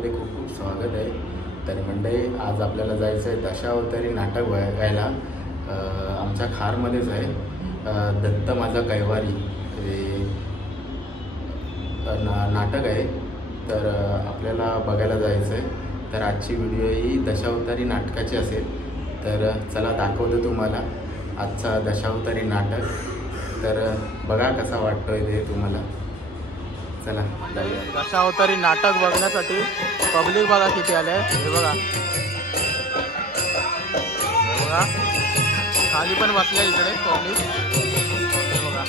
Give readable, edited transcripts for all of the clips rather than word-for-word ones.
चॅनलमध्ये खूप खूप स्वागत आहे। तर मंडळी, आज आपल्याला जायचं आहे दशावतारी नाटक बघायला। आमच्या खारमध्येच आहे। दत्त माझा कैवारी हे नाटक आहे। तर आपल्याला बघायला जायचं आहे। तर आजची व्हिडिओ ही दशावतारी नाटकाची असेल। तर चला दाखवतो तुम्हाला आजचा दशावतारी नाटक। तर बघा कसा वाटतोय ते तुम्हाला। चला, दशावतारी नाटक बघण्यासाठी पब्लिक बघा किती आले। हे बघा, हे बघा खाली पण बसले इकडे पब्लिक। हे बघा,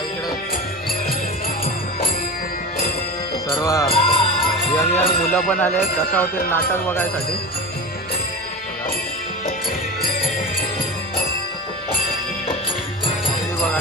इकडे सर्व यंग मुलं पण आले दशावतारी नाटक बघायसाठी। बघा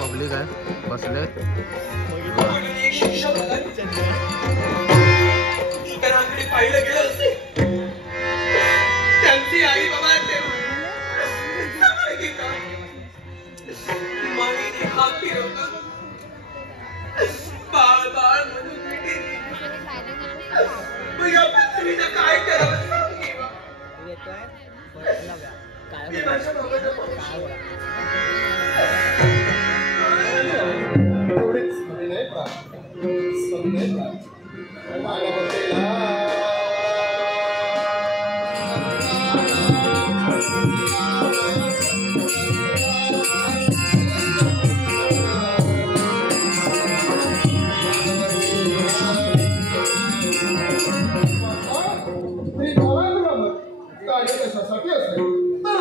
पब्लिक आहे बसले। पाहिलं गेलं असते त्यांची आई बाबा बाळ बाळ म्हणून काय करावं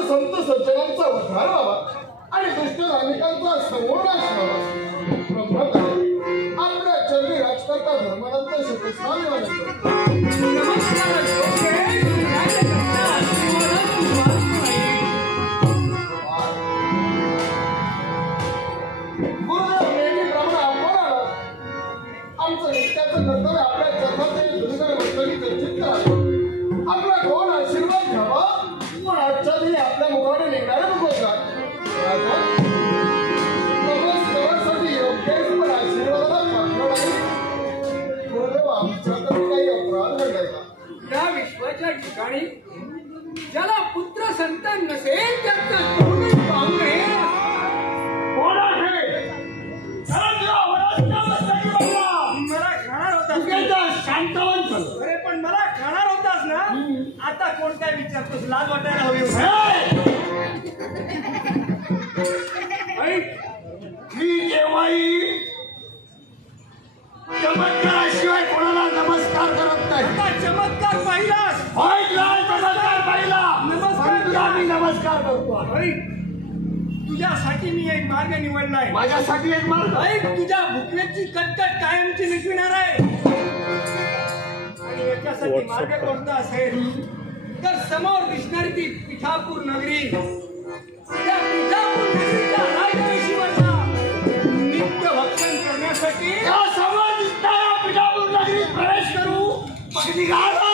संत सज्जनांचा उद्धार व्हावा आणि दुष्ट नामिकांचा सर्वनाश व्हावा। आपल्या चरणी राजकर्ता धर्मानंद शतस्वामी आमचं नित्याचं कर्तव्य आपल्या जन्मातील दुर्गम वस्तूंनी चर्चित करावं। आपला दोन आशीर्वाद घ्यावा। पण आजच्या दिनी आपल्या मुखाने निघणारे बोलतात नमस्कारासाठी योग्य पण आशीर्वादाला पात्र नाही। गुरुदेव आमच्याकडे काही अपराध घडलाय का? या विश्वाच्या ठिकाणी ज्याला पुत्र संतान नसेल त्याचं तोंड पाहणे कोण आहे? मला खाणार होतास शांतवन झालं। अरे पण मला खाणार होतास ना, आता कोणत्या विचारतोस? लाज वाटायला हवी। मी केव्हाही चमत्काराशिवाय कोणाला नमस्कार करत नाही। आता चमत्कार पाहिलास? चमत्कार पाहिला। नमस्कार मी नमस्कार करतो। तुझ्यासाठी मी एक मार्ग निवडलाय। माझ्यासाठी एक मार्ग? तुझ्या भुकण्याची कटकट कायमची मिटविणार आहे। आणि याच्यासाठी मार्ग कोणता असेल तर समोर दिसणारी ती पिठापूर नगरी, त्या पिठापूर नगरीच्या राजवेशीवरचा नित्य भक्षण करण्यासाठी समोर दिसणाऱ्या पिठापूर नगरीत प्रवेश करू। मग निघालो।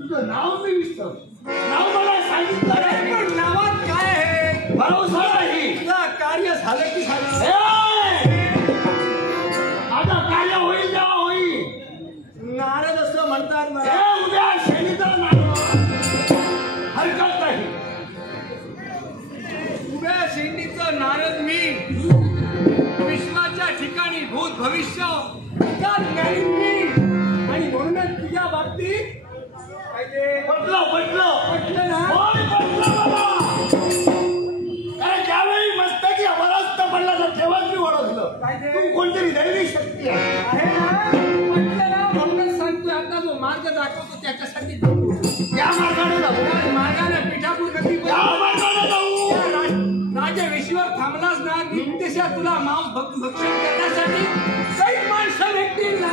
तुझं नाव मी विसरलो। नाव मला सांगितलं नाही। पण नावात काय आहे? भरोसा नाही। तुझं कार्य झालं की झालं? आता कार्य होईल तेव्हा होईल। नारद असं म्हणतात मला। उद्या शनीचा हरकत नाही। उभ्या शेंडीचं नारद मी, विश्वाच्या ठिकाणी भूत भविष्य त्या ज्ञानी मी, आणि म्हणूनच तुझ्या बाबतीत पटलं पटलं ना? पटलं बाबा। भक्षण करण्यासाठी काही माणसं भेटतील ना.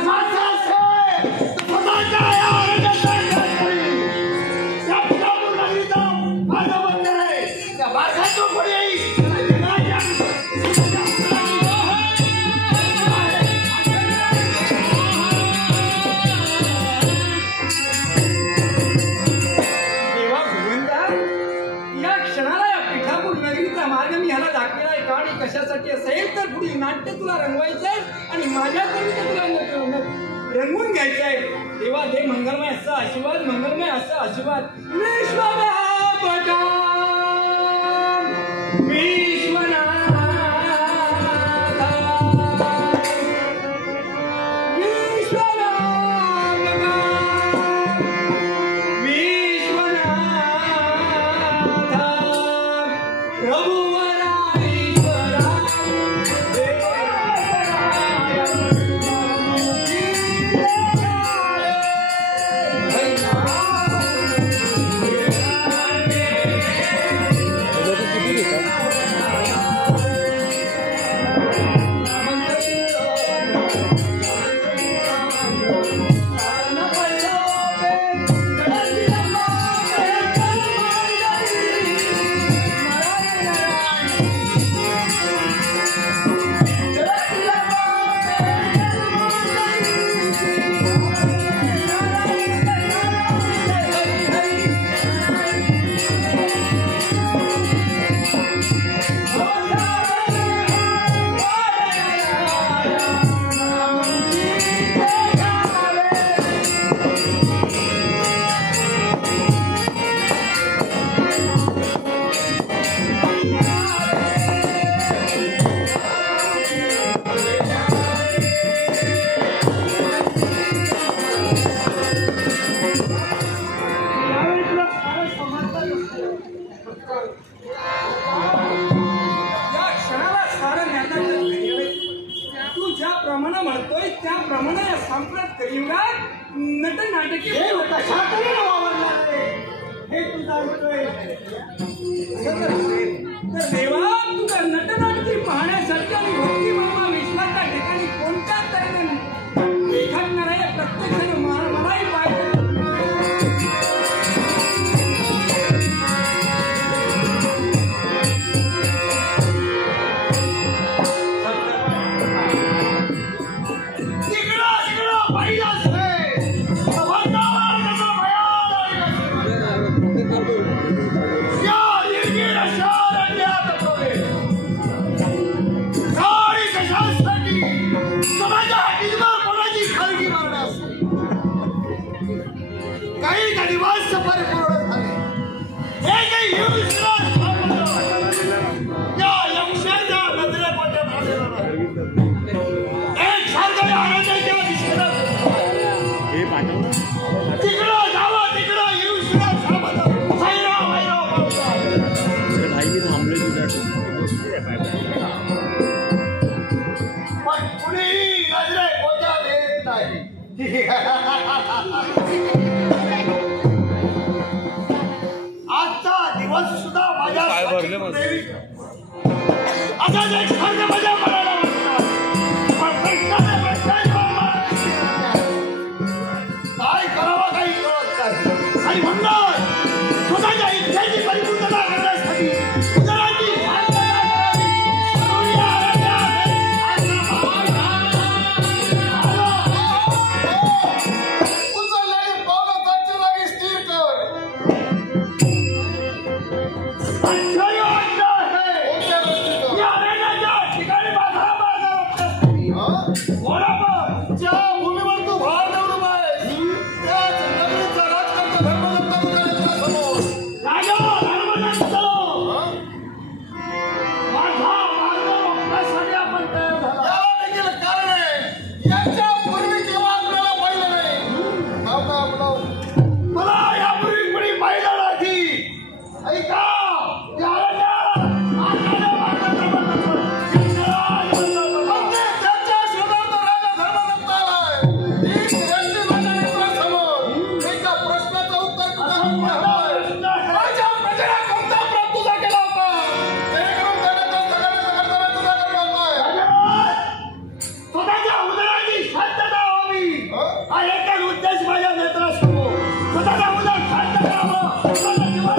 कशासाठी असेल तर पुढील नाट्य तुला रंगवायचंय आणि माझ्या कविता तुला रंगवून घ्यायचंय. देवा दे मंगलमय असा आशीर्वाद, मंगलमय असा आशीर्वाद. म्हणतोय त्याप्रमाणे सांप्रत कलियुगात नट नाटकी हे तुझा म्हणतोय. तर देवा तुझा नटनाटकी पाहण्यासाठी आणि भक्ती मामा विश्वाच्या ठिकाणी कोणत्या तऱ्हेने एखादणार आहे प्रत्यक्ष मलाही पाहिजे. आजचा दिवस सुद्धा माझ्या असाच एक स्वर्ग माझ्या मनाला वाटतं. काय करावं काही कळत नाही आणि म्हणून स्वतःच्या इच्छेची परिपूर्णता करण्यासाठी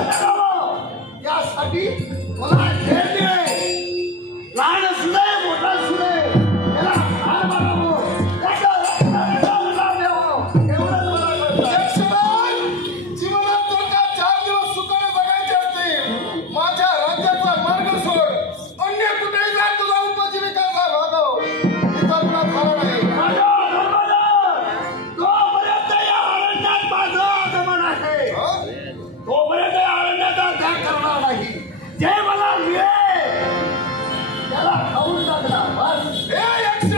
जगावं यासाठी मला खेळ दिले. लहान असू दे मोठा असू दे त्याला हार मारावं, त्याचं रक्त द्यावं एवढंच मला कळतं. जीवनात जर का 4 दिवस सुखाने जगायचे असतील, माझ्या राज्याचा मार्ग सोड, अन्य कुठेही जा, तुझा उपजीविकाचा भागव. इथं तुला खावं नाही. तोपर्यंत या अरण्यात माझं आगमन आहे, तोपर्यंत या अरण्याचा त्याग करणार नाही. जे मला मिळेल त्याला खाऊन टाकला बस. हे यक्ष,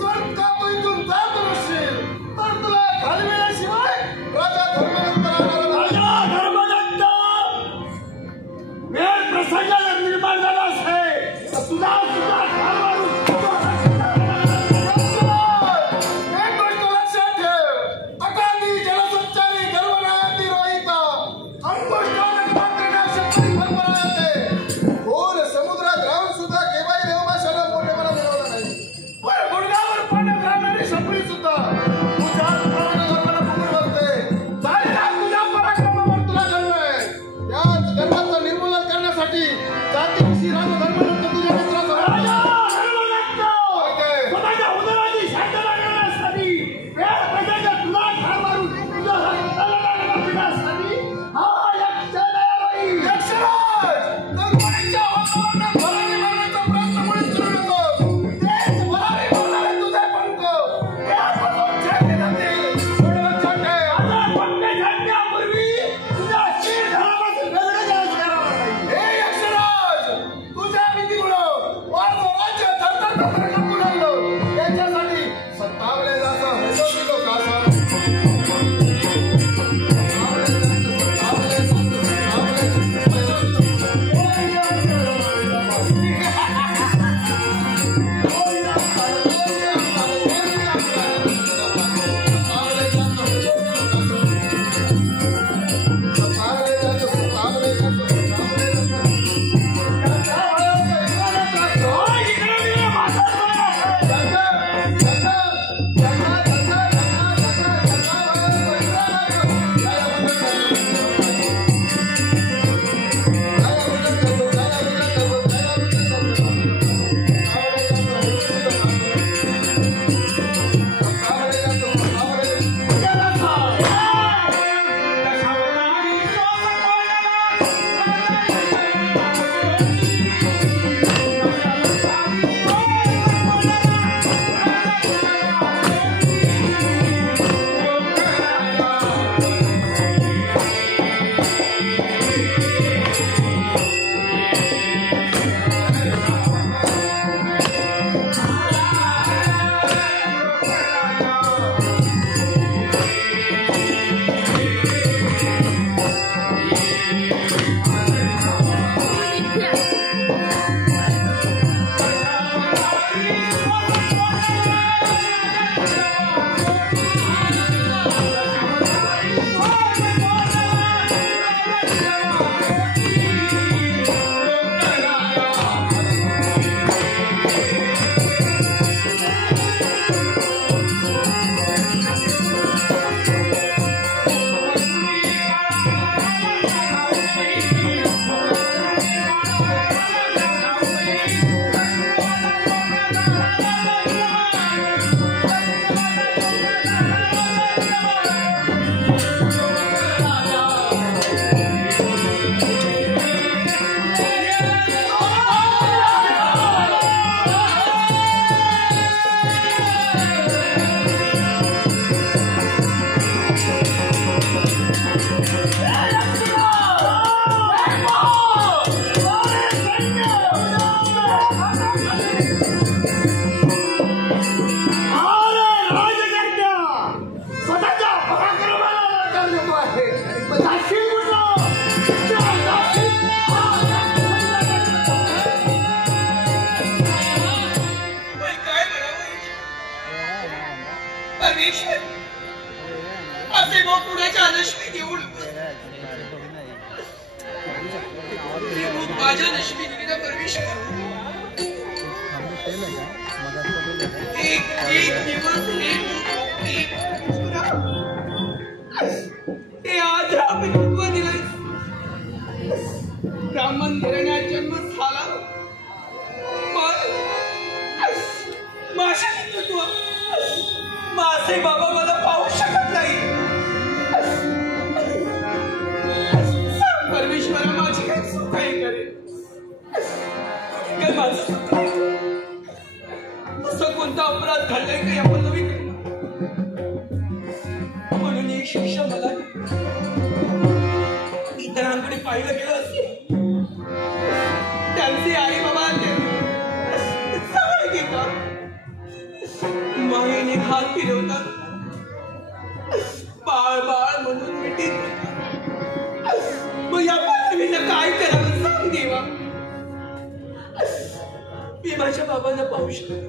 जर का तू इथून जात नसशील तर तुला घालविल्याशिवाय राजा धर्मदत्त वेळ प्रसंग जर निर्माण झाला असेल तर तुला सुद्धा ठार मारून एक गोष्ट लक्षात ठेव. अकाली जलसंचारी गर्भनायाती रोहिता अंकुष्टाने मात्र नाशकरी परंपरा खोल समुद्रात राहून सुद्धा केव्हाही देवभाषाला मोठेपणा मिळवला नाही. पण गुडघ्यावर पाण्यात राहणारी शपरी सुद्धा तुझ्या धर्माला फुगून बसते. चालता तुझ्या पराक्रमावर तुला गर्व आहे. त्याच गर्वाचं निर्मूलन करण्यासाठी जातीविषयी राजधर्मानंतर तुझ्या मित्राचा स्वतःच्या उदराची शांतता करण्यासाठी वेळ प्रजाच्या तुला ठार मारून तुझ्या रक्ताला पिण्यासाठी हा यक्ष दयाबाई. यक्षराज, तर कोणीच्या वातावरणात भरारी मारण्याचा प्रयत्न मुळीच करू नकोस. तेच भरारी मारणारे तुझे पंख त्यापासून छाटले जातील. थोडं लक्षात ठेव. आता पंख छाटण्यापूर्वी तुझ्या शिरधरापासून वेगळं करावं लागेल. हे यक्षराज, तुझ्या भीतीमुळं माझं राज्य थरथर कापून राहिलं. त्याच्यासाठी सत्तावले जातं हसवतो कासा. परमेश्वर, असे भाऊ कुणाच्या नशवी देऊन माझ्या नशवी दिलेला परमेश्वर एक दिवस हे आज हा मी दिलाय ब्राह्मण घराण्यात जन्म झाला. माझ्या तत्व माझे बाबा मला पाहू शकत नाही. परमेश्वरा माझी काय चूक आहे करेल काय माझं असं कोणता अपराध घडलाय का या पल्लवी म्हणून ही शिक्षा मला इतरांकडे पाहिलं गेलं असेल. त्यांचे आई बाबा सगळे घेतात मायेने हात फिरवतात बाळ बाळ म्हणून मिठीत. मग या पल्लवीला काय करावं सांग देवा. मी माझ्या बाबांना पाहू शकतो.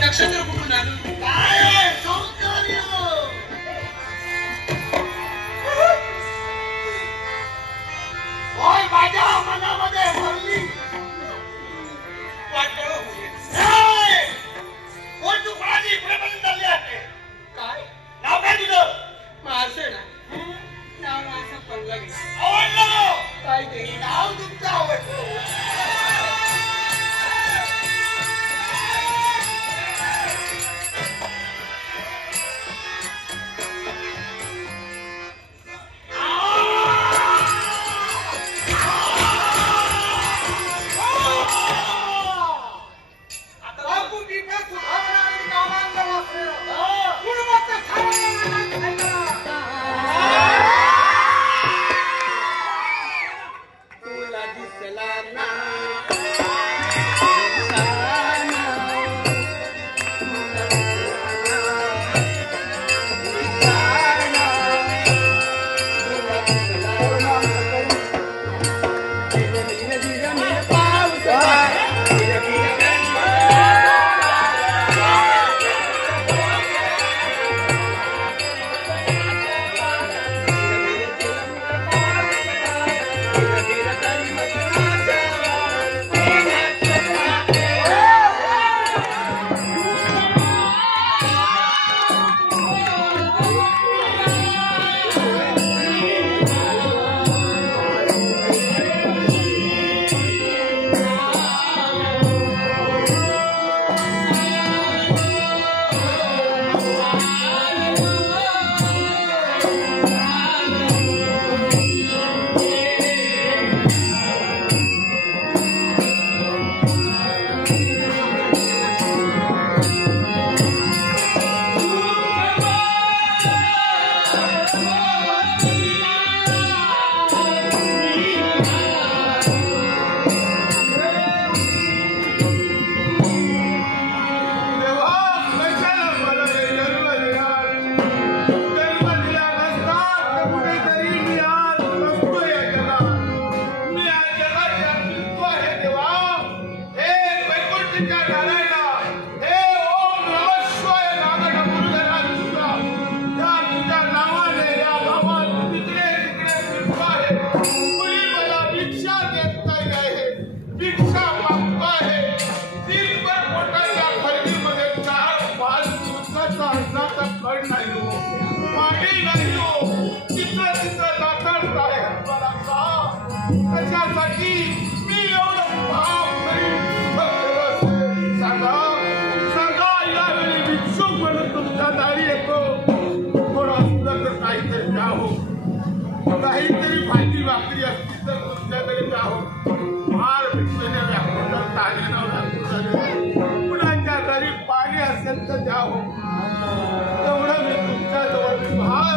नक्षत्र कुठून आलं काय सौंदर्य होय माझ्या मनामध्ये भरली वाटलं कोण तू कोणाची प्रेमाने चालली आहे काय नाव काय तुझं माझं ना नाव माझं पल्लवी आवडलं काय ते नाव तुमचं आवडलं घड नाही हो, पाणी नाही हो, तिथं तिथं नाकाढता आहे मला सांग कशासाठी मी एवढं पाप करीन सांगा सांगा. यावेळी भिक्षुक म्हणून तुमच्या दारी येतो, थोडं असलं तर काहीतरी द्या हो, काहीतरी भाजी भाकरी असती तर तुमच्याकडे द्या हो. फार भिक्षेने व्याकुळ ताजेनं व्याकुळ कुणाच्या घरी पाणी असेल तर द्या हो. तेवढं मी तुमच्या जवळ फार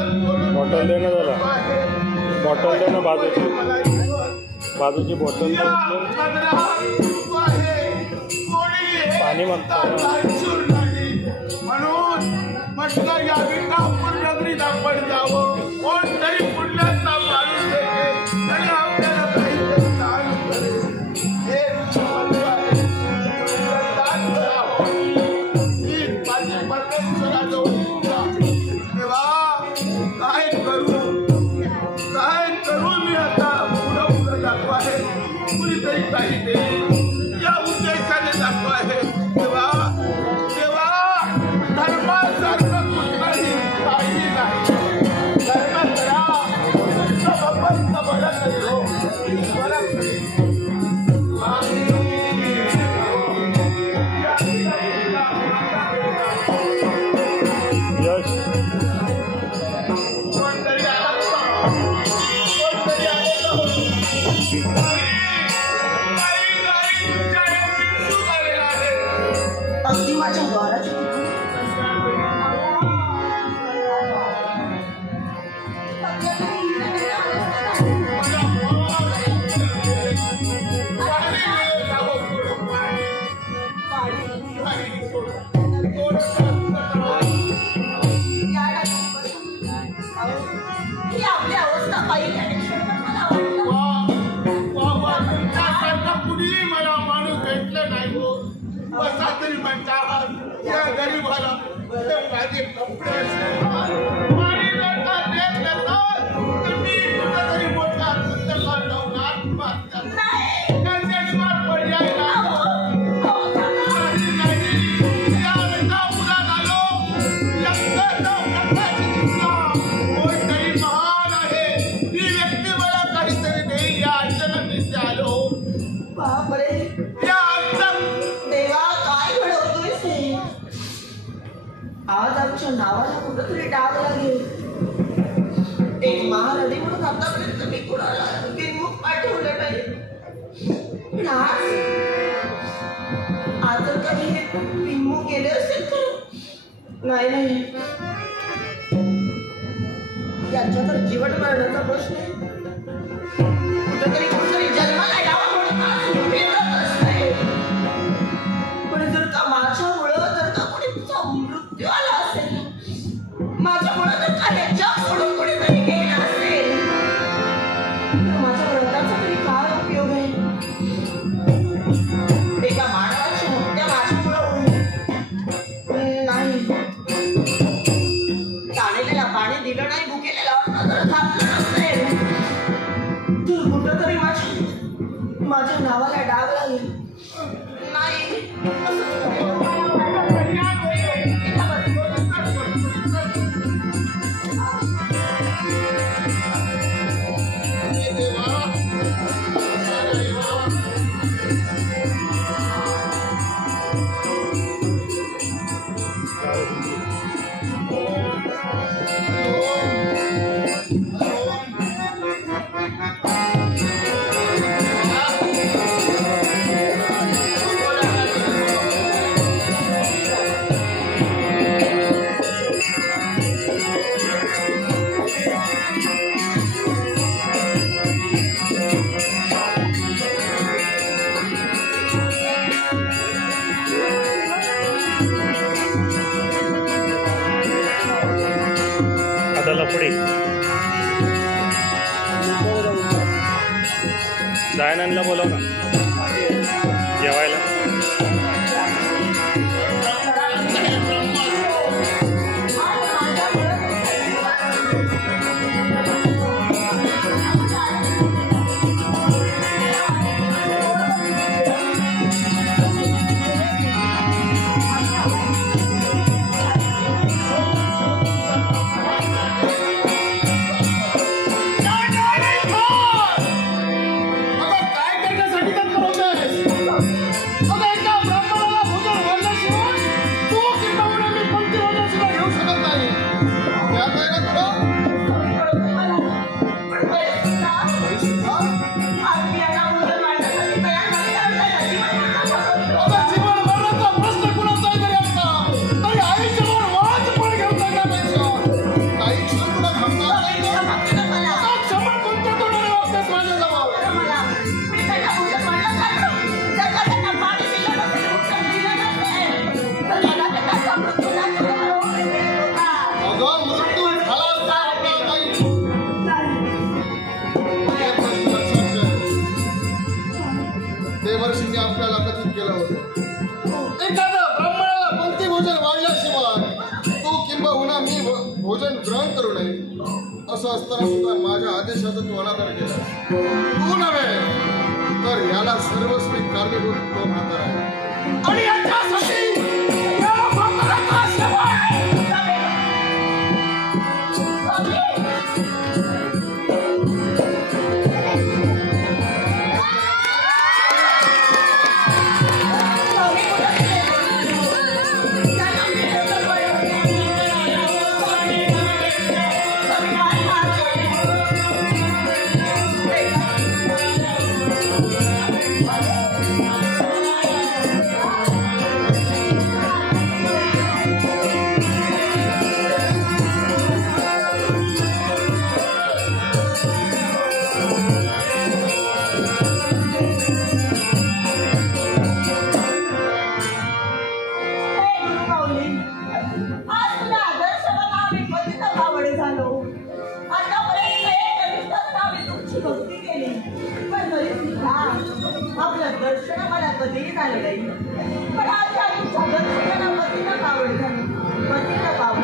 बॉटल दे ना जरा, बॉटल दे ना बाजूची बॉटल पाणी म्हणून म्हटलं या विठापूर नगरीत आपण जावं, कोणतरी पुण्यात माणूस देते आणि आपल्याला काहीतरी दान करेल. हे दान करावं ही माझी परमेश्वराजवळ इच्छा. तेव्हा काय करू मी आता पुढं दाखवा आहे, कुणीतरी काही देईल या उद्देशाने दाखवा आहे. तेव्हा धर्मासारखं कुठलंही काही नाही. धर्म करा बंद बरं नाही हो, बरं यश अगदी माझ्या द्वाराची आपली अवस्था पाहिजे मला माणूस भेटलं नाही हो. बसा तरी म्हणता त्या गरीबाला माझे कपडे पाणी जर का देत नसाल तर मी कुठेतरी मोठा पुस्तकात जाऊन आत्महत्या त्याच्याशिवाय पर्याय कोणतरी महान आहे ती व्यक्ती मला काहीतरी देईल या अडचणीत आलो. बापरे देवा काय घडवतोयस हे? आज आमच्या नावाला कुठंतरी डाग लागेल. एक महानदी म्हणून आतापर्यंत मी कुणाला बिनमुख पाठवलं नाही. पण आज जर काही बिनमुख गेले असेल तर नाही यांच्या तर जीवन मरणाचा प्रश्न आहे. कुठेतरी जन्माला यावं म्हणून आज उभी राहत असते. पण जर का माझ्यामुळं जर का कोणीचा मृत्यू आला असेल, माझ्यामुळं जर का हे जग सोडून कोणीतरी गेलं असेल तर माझ्या व्रताचा तरी काय उपयोग आहे? एका मानवाची हत्या माझ्यामुळं नाही. ताणलेला पाणी दिलं नाही, भुकेलेला अन्न जर घातलं नसेल तर कुठंतरी माझ्या नावाला डाग लागेल. नाही लफडी जायनांना बोलव ना जेवायला. भोजन ग्रहण करू नये असं असताना सुद्धा माझ्या आदेशाचा तू अनादर केला. तू नव्हे तर याला सर्वस्वी कारणीभूत तो म्हातारा आहे. आणि याच्यासाठी या म्हाताऱ्याचा सेवा आहे. आपलं दर्शन मला कधीही झालं नाही, पण आज आयुष्या दर्शनाला पतीला पावड झाली. पतीला पावड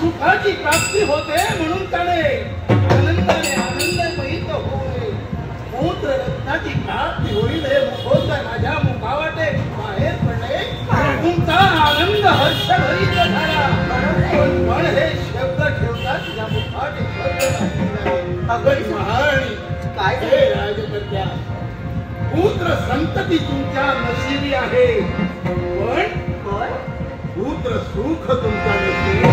सुखाची प्राप्ती होते म्हणून त्याने आनंदाने आनंदमयीत होय. मूत्र रत्नाची प्राप्ती होईल हे मुखोद्गार माझ्या मुखावाटे बाहेर पडले. तुमचा आनंद हर्षभरीत झाला, पण हे शब्द ठेवता तुझ्या मुखाटे अगदी महाराणी काय हे राजकन्या, पुत्र संतती तुमच्या नशिबी आहे, पण पुत्र सुख तुमच्या नशिबी.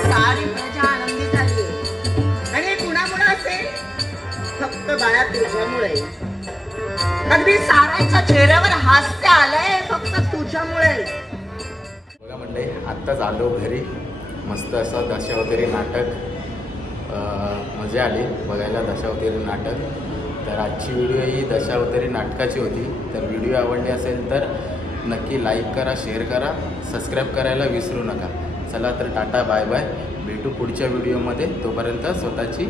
सारी प्रजा आनंदी झाली आणि कुणामुळे असेल? फक्त बाळा तुझ्यामुळे. अगदी साराच्या चेहऱ्यावर हास्य आलंय फक्त तुझ्यामुळे. बघा म्हणले आत्ताच आलो घरी, मस्त असं दशावतारी नाटक मजा आली बघायला. दशावतारी नाटक, तर आजची व्हिडिओ ही दशावतारी नाटकाची होती. तर व्हिडिओ आवडली असेल तर नक्की लाईक करा, शेअर करा, सबस्क्राईब करायला विसरू नका. चला तर टाटा, बाय बाय. भेटू पुढच्या व्हिडिओमध्ये. तोपर्यंत स्वतःची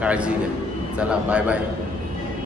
काळजी घ्या. चला बाय बाय.